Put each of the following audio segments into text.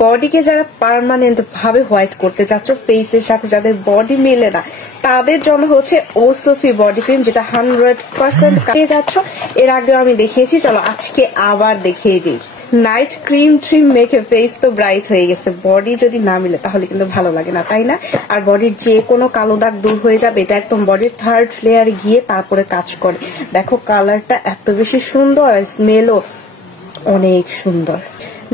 বডিকে যারা পার্মানেন্ট ভাবে হোয়াইট করতে যাচ্ছ, ফেসের সাথে যাদের বডি মেলে না, তাদের জন্য হচ্ছে ওসোফি বডি ক্রিম, যেটা 100% পেয়ে যাচ্ছ। এর আগেও আমি দেখিয়েছি, চলো আজকে আবার দেখিয়ে দিই। নাইট ক্রিম ট্রিম মেখে ফেস তো ব্রাইট হয়ে গেছে, বডি যদি না মিলে তাহলে কিন্তু ভালো লাগে না, তাই না? আর বডির যে কোনো কালো দাগ দূর হয়ে যাবে, এটা একদম বডির থার্ড লেয়ারে গিয়ে তারপরে কাজ করে। দেখো কালারটা এত বেশি সুন্দর, আর স্মেলও অনেক সুন্দর।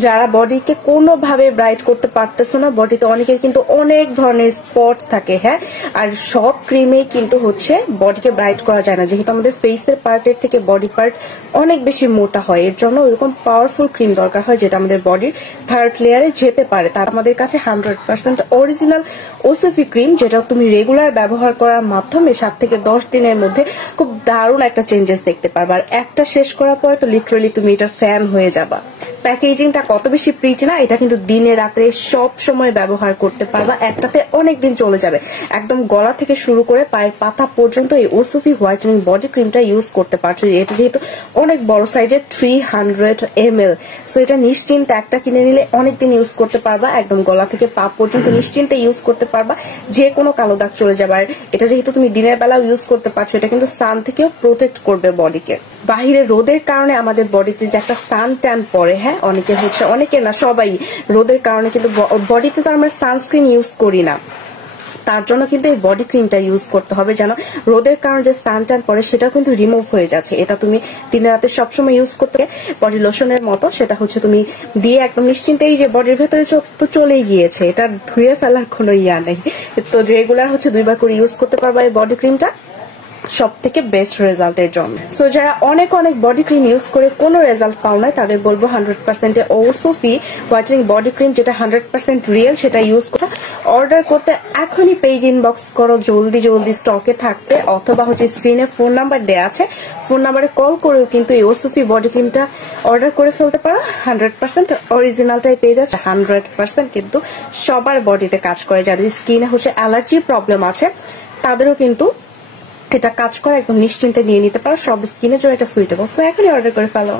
যারা বডিকে কোনোভাবে ব্রাইট করতে পারতেছো না, বডিতে অনেকের কিন্তু অনেক ধরনের স্পট থাকে, হ্যাঁ, আর সব ক্রিমেই কিন্তু হচ্ছে বডিকে ব্রাইট করা যায় না, যেহেতু আমাদের ফেসের পার্টের থেকে বডি পার্ট অনেক বেশি মোটা হয়। এর জন্য ওইরকম পাওয়ারফুল ক্রিম দরকার হয় যেটা আমাদের বডির থার্ড লেয়ারে যেতে পারে। তার আমাদের কাছে 100% অরিজিনাল ওসোফি ক্রিম, যেটা তুমি রেগুলার ব্যবহার করার মাধ্যমে 7 থেকে 10 দিনের মধ্যে খুব দারুণ একটা চেঞ্জেস দেখতে পারবে। আর একটা শেষ করার পরে তো লিটারালি তুমি এটার ফ্যান হয়ে যাবা। প্যাকেজিংটা কত বেশি প্রিটি না, এটা কিন্তু দিনে রাত্রে সব সময় ব্যবহার করতে পারবা, একটাতে অনেক দিন চলে যাবে। একদম গলা থেকে শুরু করে পায়ের পাতা পর্যন্ত এই ওসোফি হোয়াইটেনিং বডি ক্রিমটা ইউজ করতে পারছো। এটা যেহেতু অনেক বড় সাইজের 300 ml, সো এটা নিশ্চিন্তে একটা কিনে নিলে অনেকদিন ইউজ করতে পারবা, একদম গলা থেকে পা পর্যন্ত নিশ্চিন্তে ইউজ করতে পারবা, যে কোনো কালো দাগ চলে যাবে। আর এটা যেহেতু তুমি দিনের বেলাও ইউজ করতে পারছো, এটা কিন্তু সান থেকেও প্রোটেক্ট করবে বডিকে। বাহিরে রোদের কারণে আমাদের বডিতে যে একটা সান ট্যান পড়ে, হ্যাঁ, অনেকে হচ্ছে, অনেকে না সবাই রোদের কারণে কিন্তু বডিতে তো আমরা সানস্ক্রিন ইউজ করি না, তার জন্য কিন্তু এই বডি ক্রিমটা ইউজ করতে হবে, যেন রোদের কারণে যে সান ট্যান পড়ে সেটাও কিন্তু রিমুভ হয়ে যাচ্ছে। এটা তুমি দিনে রাতে সবসময় ইউজ করতে, বডি লোশনের মতো সেটা হচ্ছে তুমি দিয়ে একদম নিশ্চিন্তেই যে বডির ভেতরে তো চলেই গিয়েছে, এটা ধুয়ে ফেলার কোনো ইয়া নেই। তো রেগুলার হচ্ছে 2 বার করে ইউজ করতে পারবা এই বডি ক্রিমটা, সব থেকে বেস্ট রেজাল্টের জন্য। সো যারা অনেক অনেক বডি ক্রিম ইউজ করে কোনো রেজাল্ট পাও না, তাদের বলবো 100% ওসোফি হোয়াইটেনিং বডি ক্রিম, যেটা 100% রিয়েল, সেটা ইউজ করো। অর্ডার করতে এখনই পেজ ইনবক্স করো, জলদি জলদি স্টকে থাকতে, অথবা হচ্ছে স্ক্রিনে ফোন নাম্বার দেওয়া আছে, ফোন নাম্বারে কল করেও কিন্তু এই ওসোফি বডি ক্রিমটা অর্ডার করে ফেলতে পারো। 100% অরিজিনালটাই পেয়ে যাচ্ছে, 100% কিন্তু সবার বডিতে কাজ করে। যাদের স্কিনে হচ্ছে অ্যালার্জির প্রবলেম আছে তাদেরও কিন্তু এটা কাজ করে, একদম নিশ্চিন্তে নিয়ে নিতে পারো, সব স্কিনের জন্য এটা সুইটেবল। সো এখনই অর্ডার করে ফেলো।